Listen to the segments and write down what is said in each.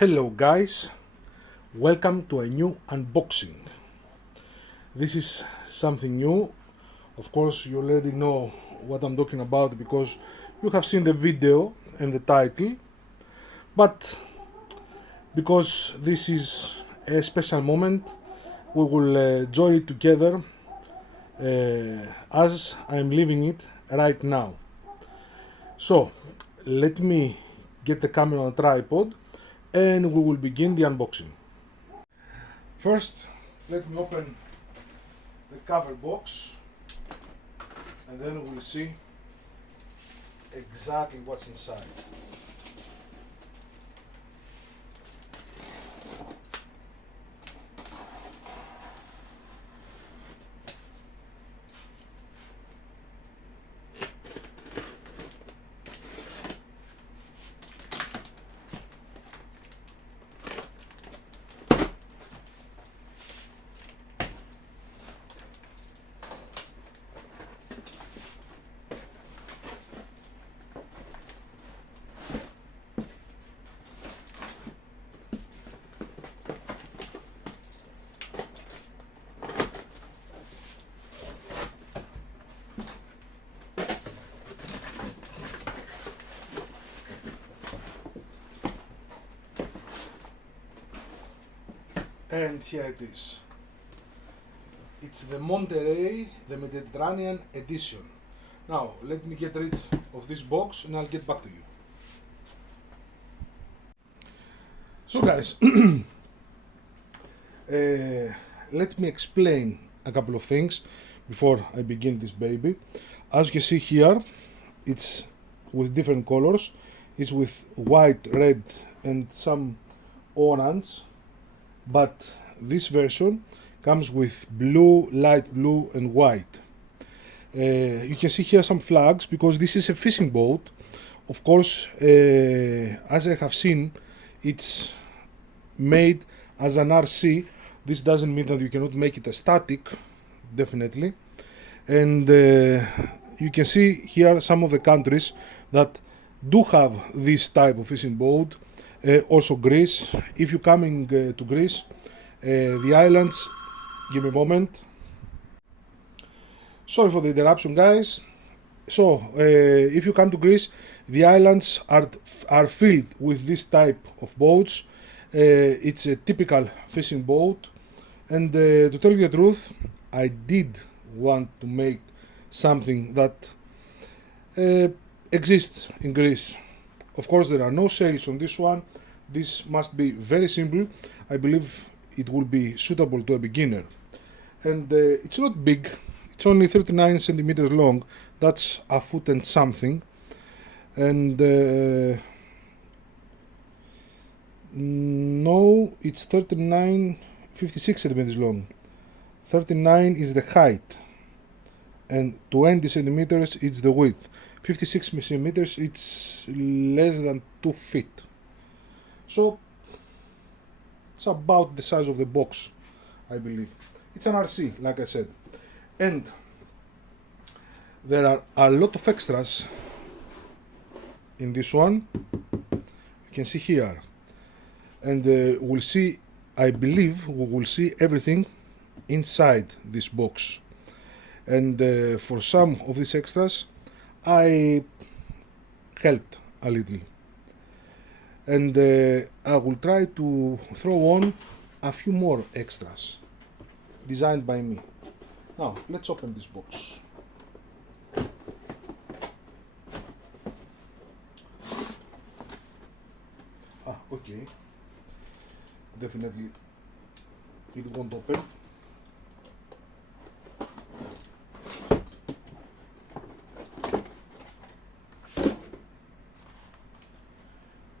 Hello guys, welcome to a new unboxing. This is something new. Of course you already know what I'm talking about because you have seen the video and the title, but because this is a special moment, we will enjoy it together as I'm living it right now. So let me get the camera on a tripod and we will begin the unboxing. First, let me open the cover box and then we'll see exactly what's inside. And here it is. It's the Monterey, the Mediterranean Edition. Now, let me get rid of this box and I'll get back to you. So guys, let me explain a couple of things before I begin this baby. As you can see here, it's with different colors. It's with white, red and some orange. But this version comes with blue, light blue and white. You can see here some flags because this is a fishing boat. Of course, as I have seen, it's made as an RC. This doesn't mean that you cannot make it a static, definitely. And you can see here some of the countries that do have this type of fishing boat. Also Greece. If you're coming to Greece, the islands, give me a moment. Sorry for the interruption guys. So if you come to Greece, the islands are filled with this type of boats. It's a typical fishing boat, and to tell you the truth, I did want to make something that exists in Greece. Of course, there are no sales on this one. This must be very simple. I believe it will be suitable to a beginner. And it's not big. It's only 39 centimeters long. That's a foot and something. And no, it's 56 centimeters long. 39 is the height. And 20 centimeters is the width. 56 centimeters, it's less than 2 feet. So it's about the size of the box, I believe. It's an RC, like I said. And there are a lot of extras in this one. You can see here. And we'll see, I believe, we will see everything inside this box. And for some of these extras, I helped a little, and I will try to throw on a few more extras designed by me. Now let's open this box. Okay, definitely it won't open.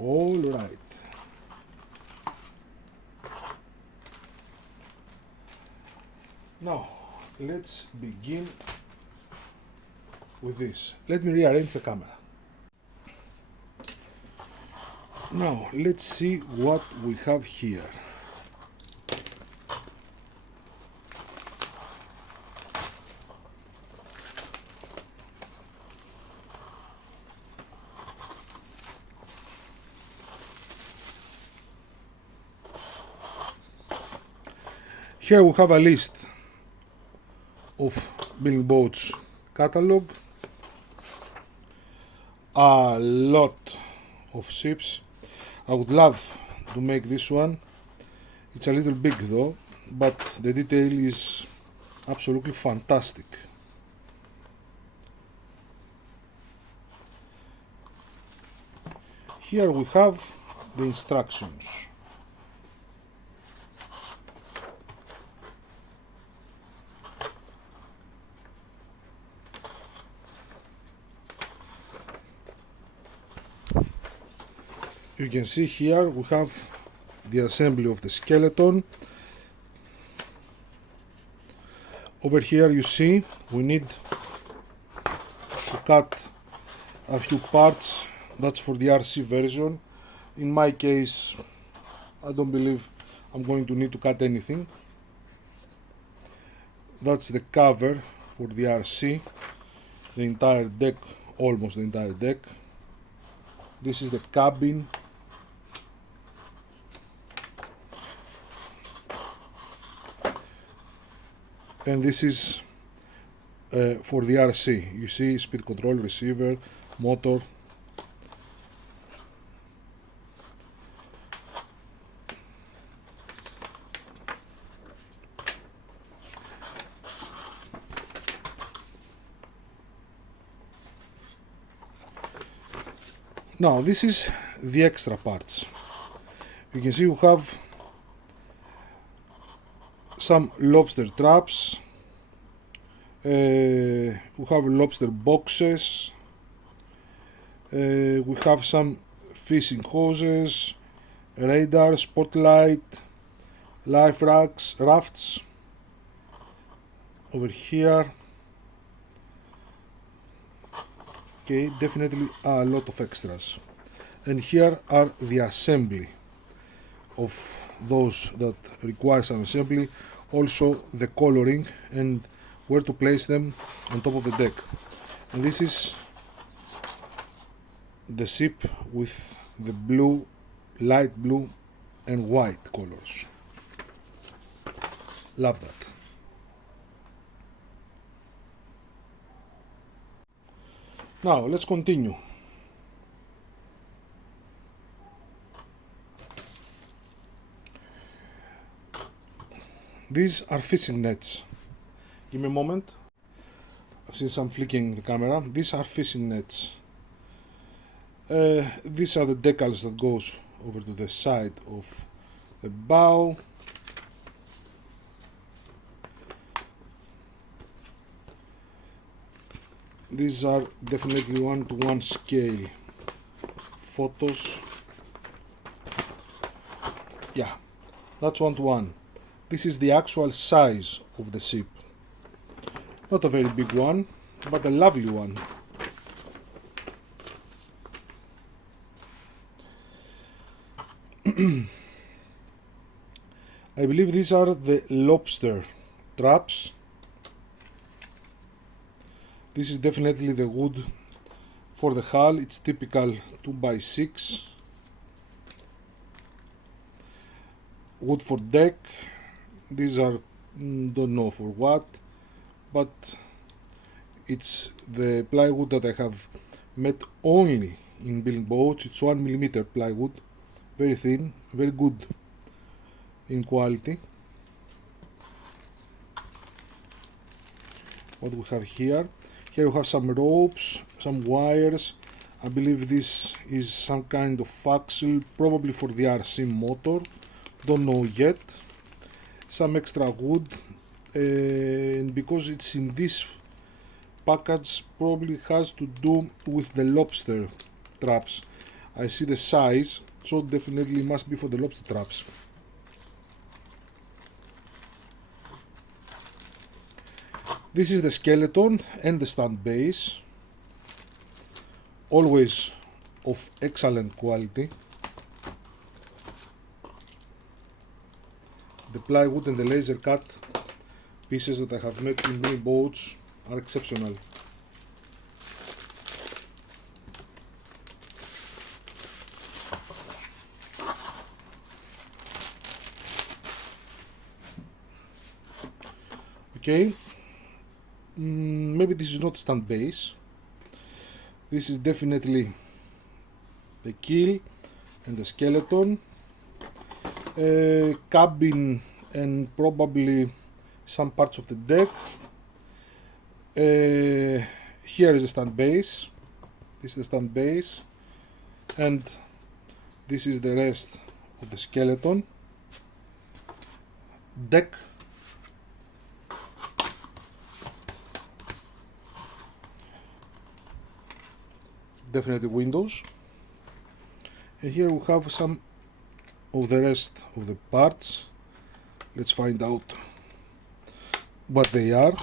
All right. Now, let's begin with this. Let me rearrange the camera. Now, let's see what we have here. Here we have a list of Building Boats catalog. A lot of ships. I would love to make this one. It's a little big though, but the detail is absolutely fantastic. Here we have the instructions. You can see here we have the assembly of the skeleton. Over here you see we need to cut a few parts. That's for the RC version. In my case, I don't believe I'm going to need to cut anything. That's the cover for the RC, the entire deck, almost the entire deck. This is the cabin. And this is for the RC. You see speed control, receiver, motor. Now this is the extra parts. You can see we have some lobster traps, we have lobster boxes, we have some fishing hoses, radar, spotlight, life rafts over here. Okay, definitely a lot of extras. And here are the assembly of those that require some assembly, also the coloring and where to place them on top of the deck. And this is the ship with the blue, light blue and white colors. Love that. Now let's continue. These are fishing nets. Give me a moment. I've seen some flicking the camera. These are fishing nets. These are the decals that goes over to the side of the bow. These are definitely 1-to-1 scale photos. Yeah, that's 1-to-1. This is the actual size of the ship. Not a very big one, but a lovely one. I believe these are the lobster traps. This is definitely the wood for the hull. It's typical 2x6. Wood for deck. These are don't know for what, but it's the plywood that I have met only in building boats. It's 1mm plywood, very thin, very good in quality. What we have here? Here we have some ropes, some wires. I believe this is some kind of axle, probably for the RC motor. Don't know yet. Some extra wood, and because it's in this package, probably has to do with the lobster traps. I see the size, so definitely must be for the lobster traps. This is the skeleton and the stand base, always of excellent quality. The plywood and the laser cut pieces that I have made in many boats are exceptional. Okay, maybe this is not stand base. This is definitely the keel and the skeleton, cabin and probably some parts of the deck. Here is the stand base. This is the stand base, and this is the rest of the skeleton. Deck. Definitely windows. And here we have some of the rest of the parts. Let's find out what they are.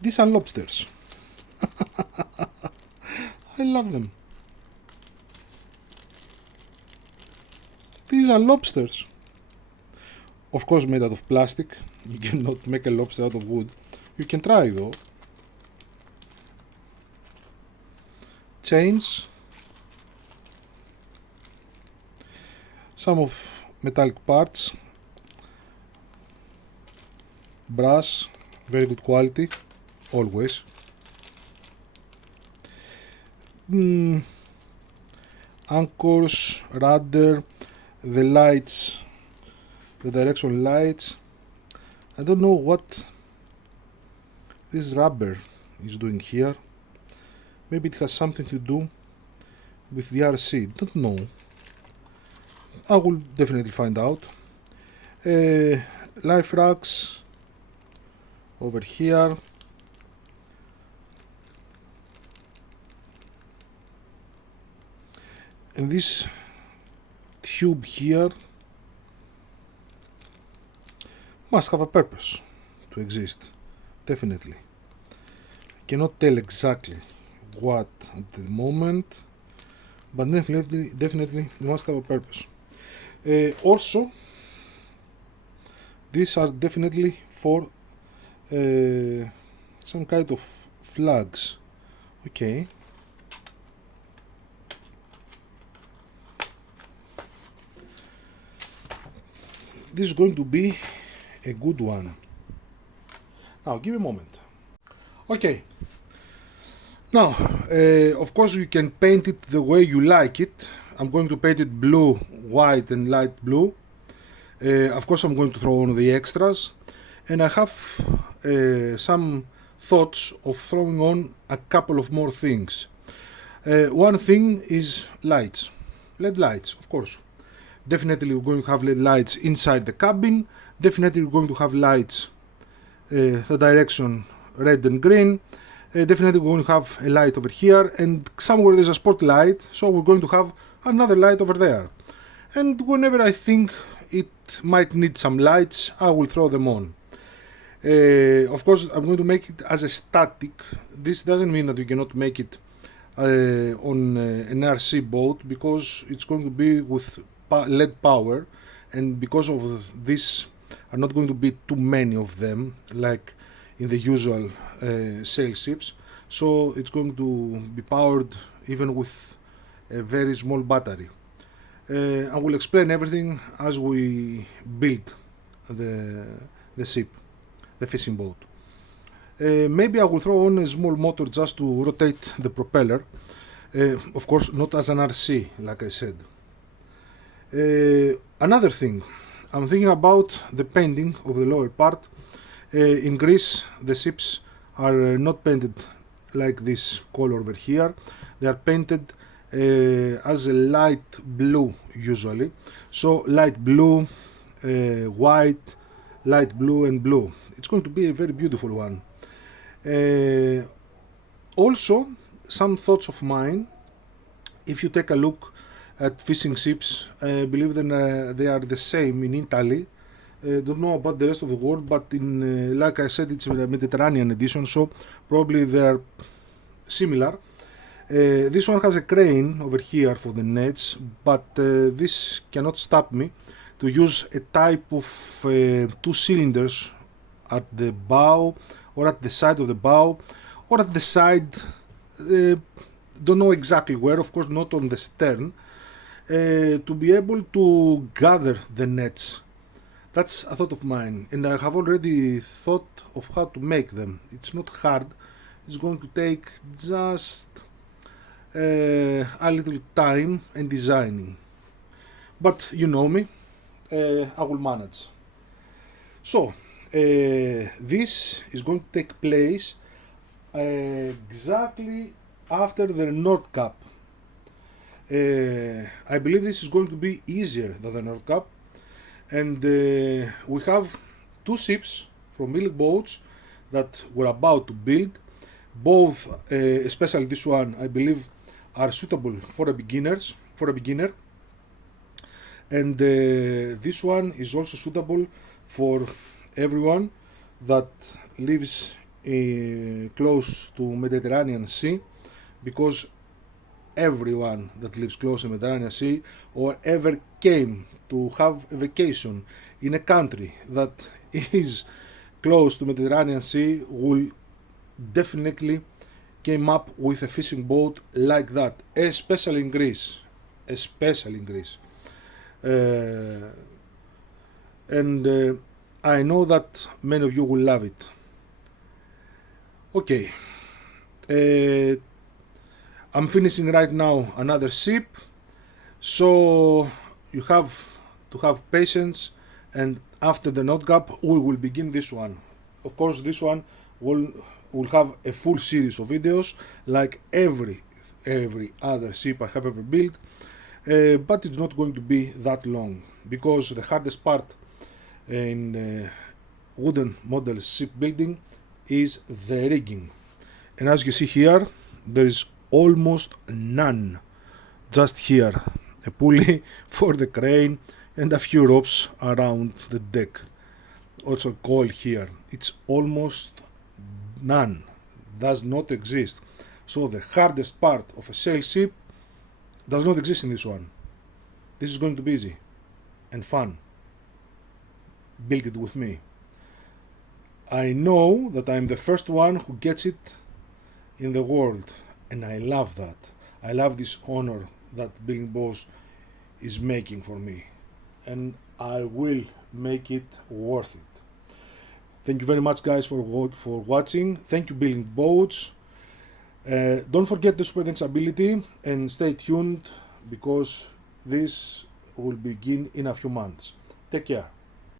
These are lobsters. I love them. These are lobsters. Of course made out of plastic. You cannot make a lobster out of wood. You can try though. Chains. Some of metallic parts. Brass. Very good quality. Always. Anchors, rudder, the lights, the direction lights. I don't know what this rubber is doing here. Maybe it has something to do with the RC. Don't know. I will definitely find out. Life racks over here. And this tube here must have a purpose to exist, definitely. I cannot tell exactly what at the moment, but definitely it must have a purpose. Also, these are definitely for some kind of flags. Okay. This is going to be a good one. Now, give me a moment. Okay. Now, of course you can paint it the way you like it. I'm going to paint it blue, white and light blue. Of course I'm going to throw on the extras. And I have some thoughts of throwing on a couple of more things. One thing is lights. LED lights, of course. Definitely we're going to have LED lights inside the cabin. Definitely we're going to have lights the direction red and green. Definitely we're going to have a light over here, and somewhere there's a spotlight, so we're going to have another light over there. And whenever I think it might need some lights, I will throw them on. Of course I'm going to make it as a static. This doesn't mean that you cannot make it on an RC boat, because it's going to be with LED power, and because of this are not going to be too many of them like in the usual sail ships, so it's going to be powered even with a very small battery. I will explain everything as we build the ship, the fishing boat. Maybe I will throw on a small motor just to rotate the propeller, of course not as an RC like I said. Another thing, I'm thinking about the painting of the lower part. In Greece the ships are not painted like this color over here. They are painted as a light blue usually. So light blue, white, light blue and blue. It's going to be a very beautiful one. Also, some thoughts of mine. If you take a look at fishing ships, I believe that they are the same in Italy. Don't know about the rest of the world, but in like I said, it's a Mediterranean edition, so probably they are similar. This one has a crane over here for the nets, but this cannot stop me to use a type of 2 cylinders at the bow or at the side of the bow or at the side, don't know exactly where, of course not on the stern. to be able to gather the nets. That's a thought of mine, and I have already thought of how to make them. It's not hard. It's going to take just a little time and designing. But you know me, I will manage. So, this is going to take place exactly after the Nord Cap. I believe this is going to be easier than the Nord Cap, and we have two ships from milling boats that we're about to build. Both, especially this one, I believe, are suitable for a beginner, and this one is also suitable for everyone that lives close to Mediterranean Sea, because everyone that lives close to Mediterranean Sea or ever came to have a vacation in a country that is close to Mediterranean Sea will definitely came up with a fishing boat like that, especially in Greece. And I know that many of you will love it. Okay, I'm finishing right now another ship, so you have to have patience, and after the Nord Cap we will begin this one. Of course, this one will have a full series of videos like every other ship I have ever built, but it's not going to be that long, because the hardest part in wooden model ship building is the rigging, and as you see here, there is almost none. Just here, a pulley for the crane and a few ropes around the deck. Also coil here, it's almost none, does not exist. So the hardest part of a sail ship does not exist in this one. This is going to be easy and fun. Build it with me. I know that I'm the first one who gets it in the world, and I love that. I love this honor that Building Boss is making for me, and I will make it worth it. Thank you very much, guys, for watching. Thank you, Building Boats. Don't forget the super ability, and stay tuned, because this will begin in a few months. Take care.